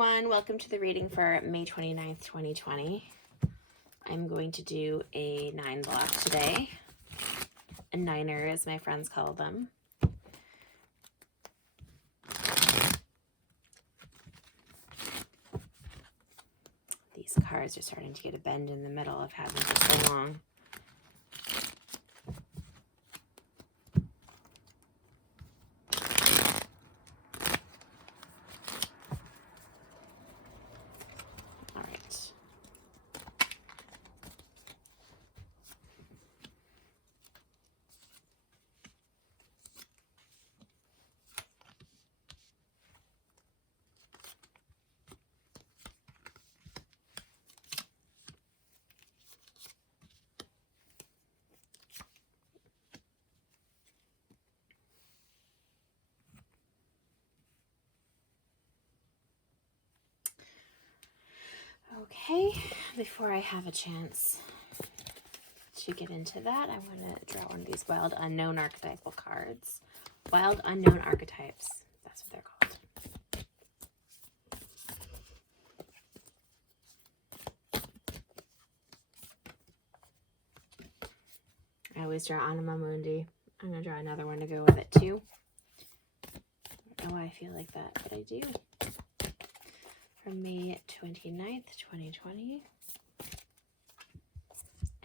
everyone, welcome to the reading for May 29th, 2020. I'm going to do a 9 block today. A niner, as my friends call them. These cards are starting to get a bend in the middle. I've had them for so long. Okay, before I have a chance to get into that, I want to draw one of these Wild Unknown archetypal cards. Wild Unknown Archetypes, that's what they're called. I always draw Anima Mundi. I'm going to draw another one to go with it too. I don't know why I feel like that, but I do. From May 29th, 2020.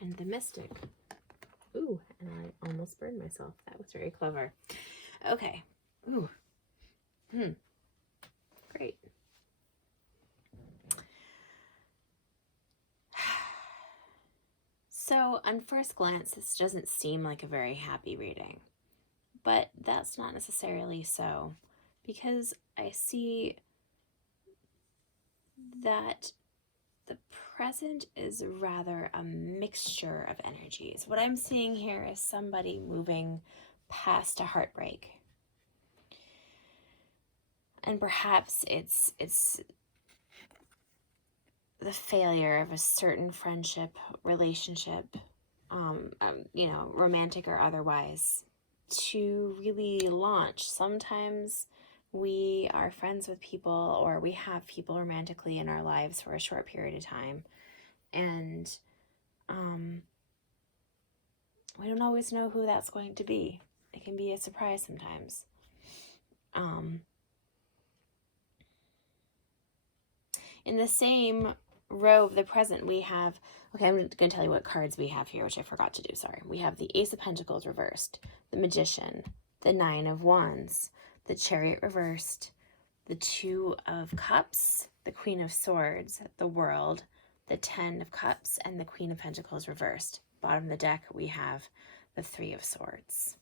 And the Mystic. Ooh, and I almost burned myself. That was very clever. Okay. Ooh. Great. So, on first glance, this doesn't seem like a very happy reading. But that's not necessarily so. Because I see that the present is rather a mixture of energies. What I'm seeing here is somebody moving past a heartbreak. And perhaps it's the failure of a certain friendship, relationship, romantic or otherwise, to really launch. Sometimes we are friends with people, or we have people romantically in our lives for a short period of time, and we don't always know who that's going to be. It can be a surprise sometimes. In the same row of the present, we have, okay, I'm going to tell you what cards we have here, which I forgot to do, sorry. We have the Ace of Pentacles reversed, the Magician, the Nine of Wands, the Chariot reversed, the Two of Cups, the Queen of Swords, the World, the Ten of Cups, and the Queen of Pentacles reversed. Bottom of the deck, we have the Three of Swords.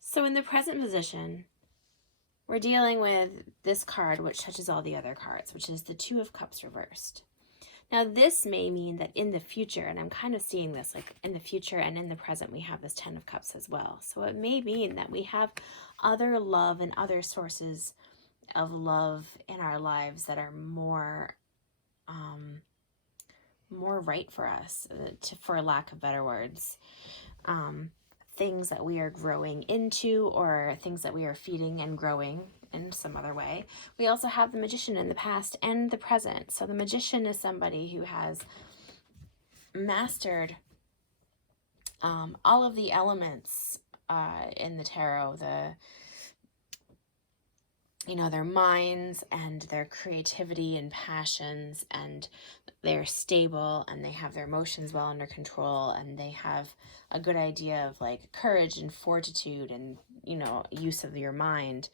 So in the present position, we're dealing with this card, which touches all the other cards, which is the Two of Cups reversed. Now, this may mean that in the future, and I'm kind of seeing this, like in the future and in the present, we have this Ten of Cups as well. So it may mean that we have other love and other sources of love in our lives that are more right for us, for lack of better words. Things that we are growing into, or things that we are feeding and growing in some other way. We also have the Magician in the past and the present. So the Magician is somebody who has mastered all of the elements in the tarot, their minds and their creativity and passions, and they're stable, and they have their emotions well under control, and they have a good idea of like courage and fortitude and, use of your mind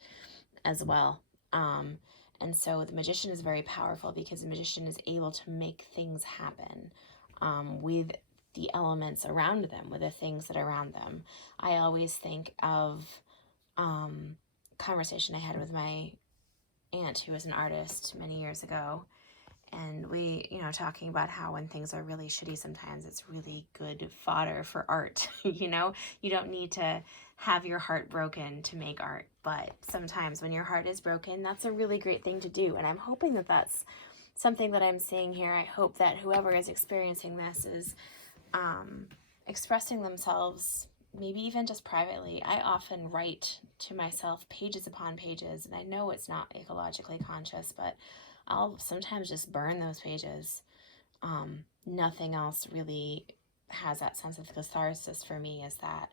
as well. And so the Magician is very powerful because the Magician is able to make things happen with the elements around them, with the things that are around them. I always think of conversation I had with my aunt, who was an artist many years ago, and we, talking about how when things are really shitty, sometimes it's really good fodder for art. You don't need to have your heart broken to make art, but sometimes when your heart is broken, that's a really great thing to do. And I'm hoping that that's something that I'm seeing here. I hope that whoever is experiencing this is expressing themselves maybe even just privately, I often write to myself pages upon pages, and I know it's not ecologically conscious, but I'll sometimes just burn those pages. Nothing else really has that sense of catharsis for me as that.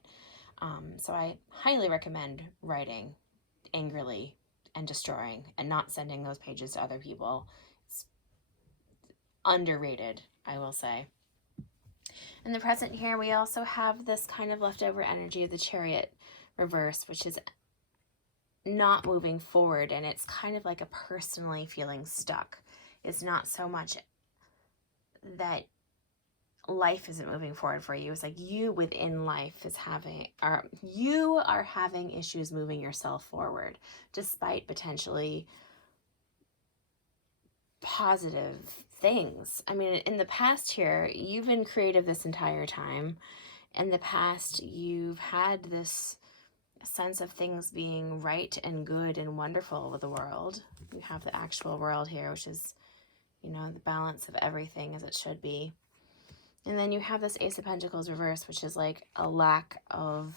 So I highly recommend writing angrily and destroying and not sending those pages to other people. It's underrated, I will say. In the present here, we also have this kind of leftover energy of the Chariot reverse, which is not moving forward, and it's kind of like a personally feeling stuck. It's not so much that life isn't moving forward for you. It's like you within life you are having issues moving yourself forward, despite potentially positive things. I mean, in the past here, you've been creative this entire time. In the past, you've had this sense of things being right and good and wonderful with the world. You have the actual world here, which is, the balance of everything as it should be. And then you have this Ace of Pentacles reverse, which is like a lack of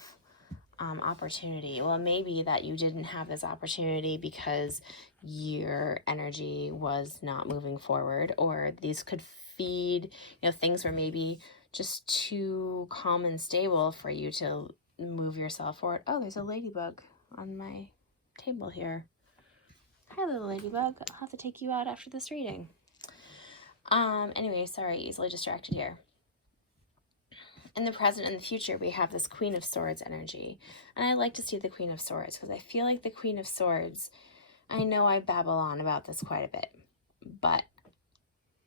opportunity. Well, maybe that you didn't have this opportunity because your energy was not moving forward, or these could feed, things were maybe just too calm and stable for you to move yourself forward. Oh, there's a ladybug on my table here. Hi, little ladybug. I'll have to take you out after this reading. Anyway, sorry, easily distracted here. In the present and the future, we have this Queen of Swords energy. And I like to see the Queen of Swords because I feel like the Queen of Swords, I know I babble on about this quite a bit, but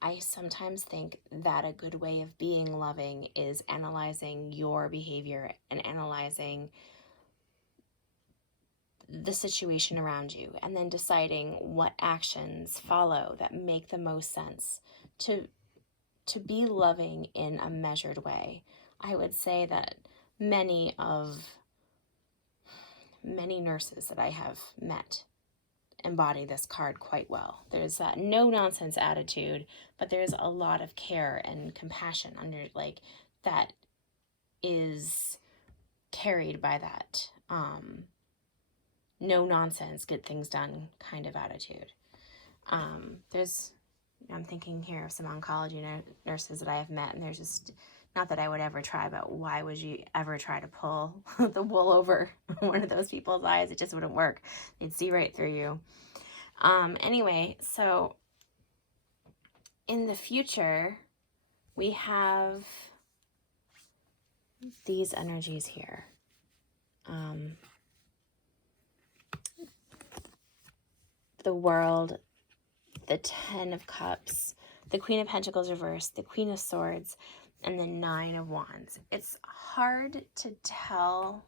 I sometimes think that a good way of being loving is analyzing your behavior and analyzing the situation around you, and then deciding what actions follow that make the most sense to be loving in a measured way. I would say that many nurses that I have met embody this card quite well. There's that no nonsense attitude, but there's a lot of care and compassion under, like, that is carried by that no nonsense, get things done kind of attitude. I'm thinking here of some oncology nurses that I have met, and there's just, not that I would ever try, but why would you ever try to pull the wool over one of those people's eyes? It just wouldn't work. They'd see right through you. Anyway, so in the future, we have these energies here. The World, the Ten of Cups, the Queen of Pentacles reversed, the Queen of Swords, and the Nine of Wands. It's hard to tell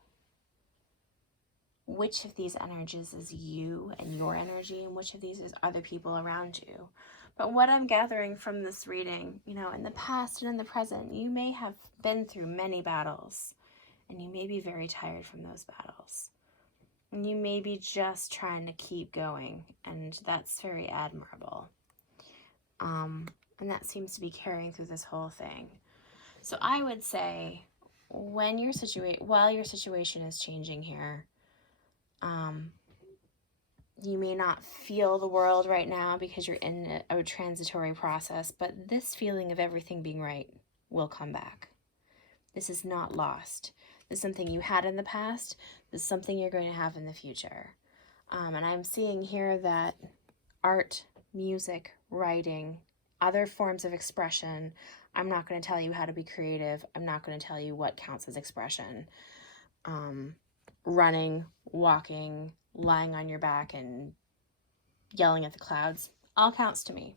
which of these energies is you and your energy, and which of these is other people around you. But what I'm gathering from this reading, in the past and in the present, you may have been through many battles, and you may be very tired from those battles. And you may be just trying to keep going, and that's very admirable. And that seems to be carrying through this whole thing. So I would say, while your situation is changing here, you may not feel the world right now because you're in a transitory process, but this feeling of everything being right will come back. This is not lost. This is something you had in the past. This is something you're going to have in the future. And I'm seeing here that art, music, writing, other forms of expression, I'm not going to tell you how to be creative. I'm not going to tell you what counts as expression. Running, walking, lying on your back and yelling at the clouds, all counts to me.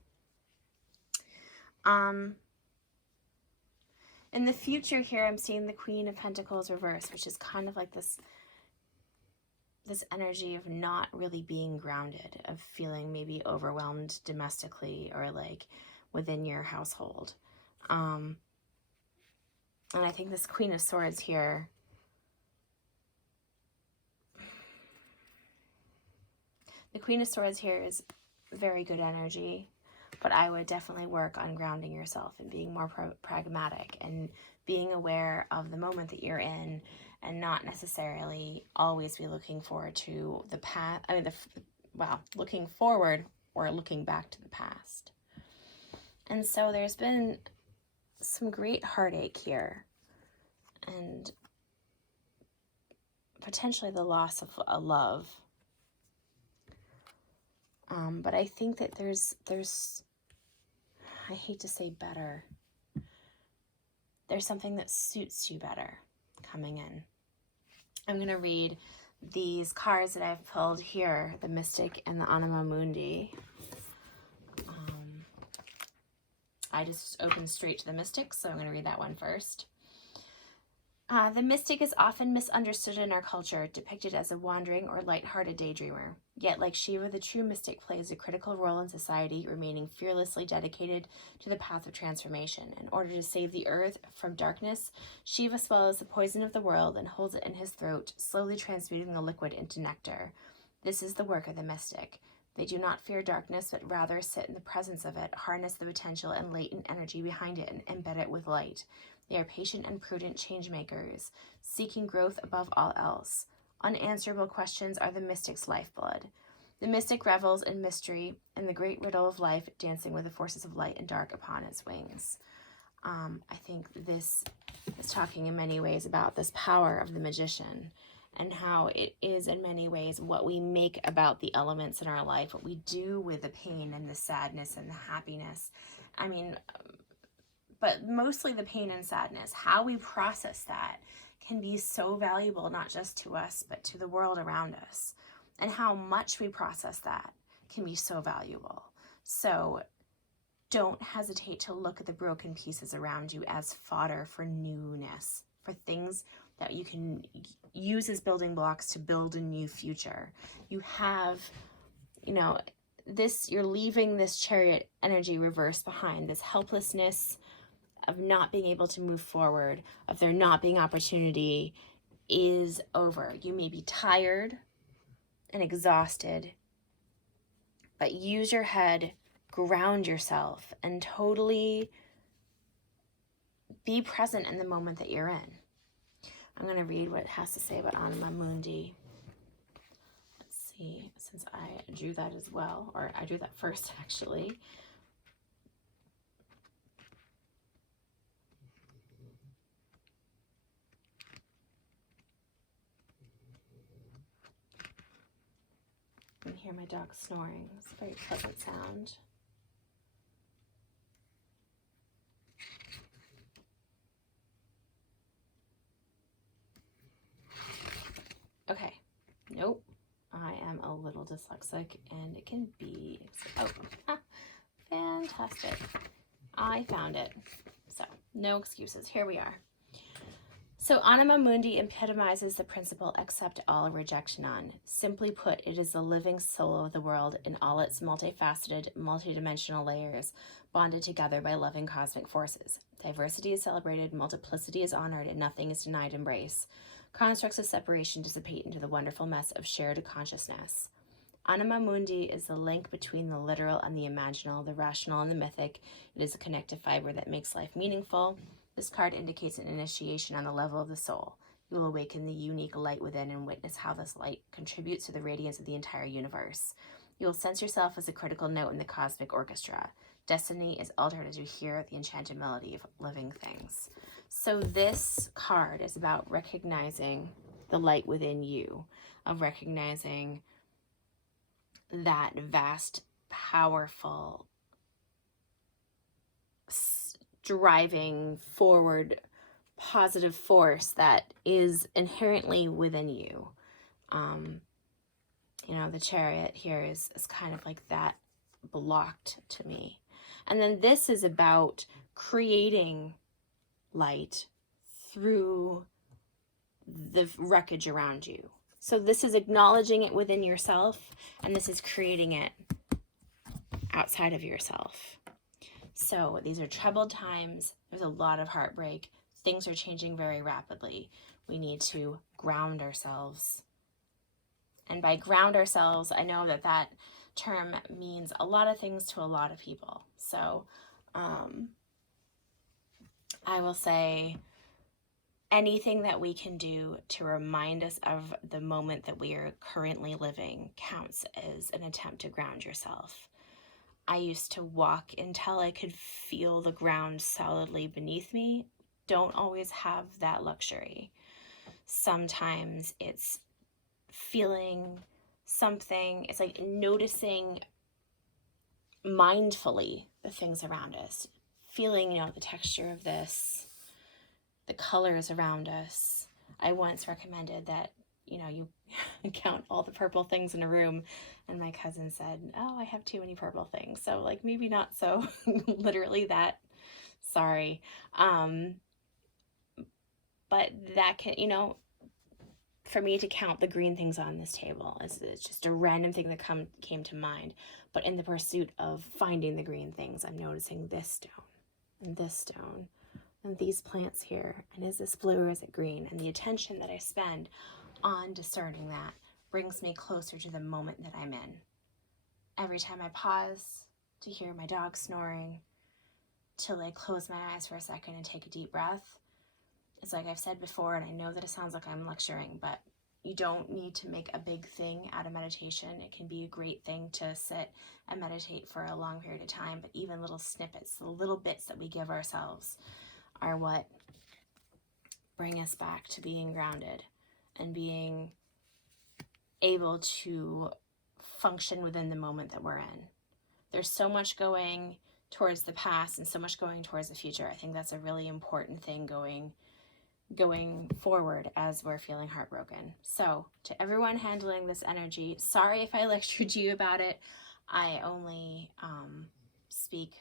In the future here, I'm seeing the Queen of Pentacles reversed, which is kind of like this energy of not really being grounded, of feeling maybe overwhelmed domestically or like within your household. And I think this Queen of Swords here, the Queen of Swords here is very good energy, But I would definitely work on grounding yourself and being more pragmatic and being aware of the moment that you're in, and not necessarily always be looking forward to the past. I mean, looking forward or looking back to the past. And so there's been some great heartache here, and potentially the loss of a love. But I think that there's, I hate to say better, there's something that suits you better coming in. I'm going to read these cards that I've pulled here, the Mystic and the Anima Mundi. I just opened straight to the Mystic, so I'm going to read that one first. The mystic is often misunderstood in our culture, depicted as a wandering or lighthearted daydreamer. Yet, like Shiva, the true mystic plays a critical role in society, remaining fearlessly dedicated to the path of transformation. In order to save the earth from darkness, Shiva swallows the poison of the world and holds it in his throat, slowly transmuting the liquid into nectar. This is the work of the mystic. They do not fear darkness, but rather sit in the presence of it, harness the potential and latent energy behind it, and embed it with light. They are patient and prudent change makers, seeking growth above all else. Unanswerable questions are the mystic's lifeblood. The mystic revels in mystery and the great riddle of life, dancing with the forces of light and dark upon its wings. I think this is talking in many ways about this power of the magician, and how it is in many ways what we make about the elements in our life, what we do with the pain and the sadness and the happiness. I mean, but mostly the pain and sadness, how we process that can be so valuable, not just to us, but to the world around us. And how much we process that can be so valuable. So don't hesitate to look at the broken pieces around you as fodder for newness, for things that you can use as building blocks to build a new future. You have, you're leaving this Chariot energy reverse behind, this helplessness of not being able to move forward, of there not being opportunity, is over. You may be tired and exhausted, but use your head, ground yourself, and totally be present in the moment that you're in. I'm going to read what it has to say about Anima Mundi. Let's see, since I drew that as well, or I drew that first actually. You can hear my dog snoring. It's a very pleasant sound. Okay, nope. I am a little dyslexic and it can be, fantastic. I found it. So, no excuses. Here we are. So Anima Mundi epitomizes the principle accept all, rejection none. Simply put, it is the living soul of the world in all its multifaceted, multidimensional layers, bonded together by loving cosmic forces. Diversity is celebrated, multiplicity is honored, and nothing is denied embrace. Constructs of separation dissipate into the wonderful mess of shared consciousness. Anima Mundi is the link between the literal and the imaginal, the rational and the mythic. It is a connective fiber that makes life meaningful. This card indicates an initiation on the level of the soul. You will awaken the unique light within and witness how this light contributes to the radiance of the entire universe. You will sense yourself as a critical note in the cosmic orchestra. Destiny is altered as you hear the enchanted melody of living things. So this card is about recognizing the light within you, of recognizing that vast, powerful, driving forward positive force that is inherently within you. The Chariot here is kind of like that blocked to me. And then this is about creating light through the wreckage around you. So this is acknowledging it within yourself, and this is creating it outside of yourself. So these are troubled times. There's a lot of heartbreak. Things are changing very rapidly. We need to ground ourselves. And by ground ourselves, I know that term means a lot of things to a lot of people. So I will say anything that we can do to remind us of the moment that we are currently living counts as an attempt to ground yourself. I used to walk until I could feel the ground solidly beneath me. Don't always have that luxury. Sometimes it's feeling something, it's like noticing mindfully the things around us, feeling, the texture of this, the colors around us. I once recommended that, you count all the purple things in a room, and my cousin said, oh, I have too many purple things. So like maybe not so literally that, sorry. But that can, for me to count the green things on this table is just a random thing that came to mind. But in the pursuit of finding the green things, I'm noticing this stone and this stone and these plants here. And is this blue or is it green? And the attention that I spend on discerning that brings me closer to the moment that I'm in. Every time I pause to hear my dog snoring, till I close my eyes for a second and take a deep breath, it's like I've said before, and I know that it sounds like I'm lecturing, but you don't need to make a big thing out of meditation. It can be a great thing to sit and meditate for a long period of time, but even little snippets, the little bits that we give ourselves are what bring us back to being grounded and being able to function within the moment that we're in. There's so much going towards the past and so much going towards the future. I think that's a really important thing going forward as we're feeling heartbroken. So to everyone handling this energy, sorry if I lectured you about it. I only speak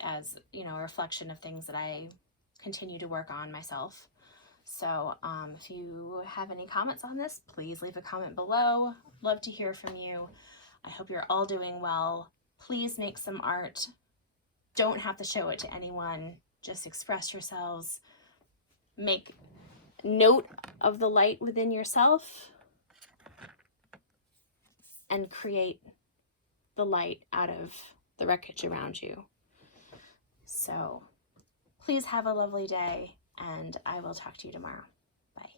as, a reflection of things that I continue to work on myself. So if you have any comments on this, please leave a comment below. Love to hear from you. I hope you're all doing well. Please make some art. Don't have to show it to anyone. Just express yourselves. Make note of the light within yourself and create the light out of the wreckage around you. So please have a lovely day, and I will talk to you tomorrow. Bye.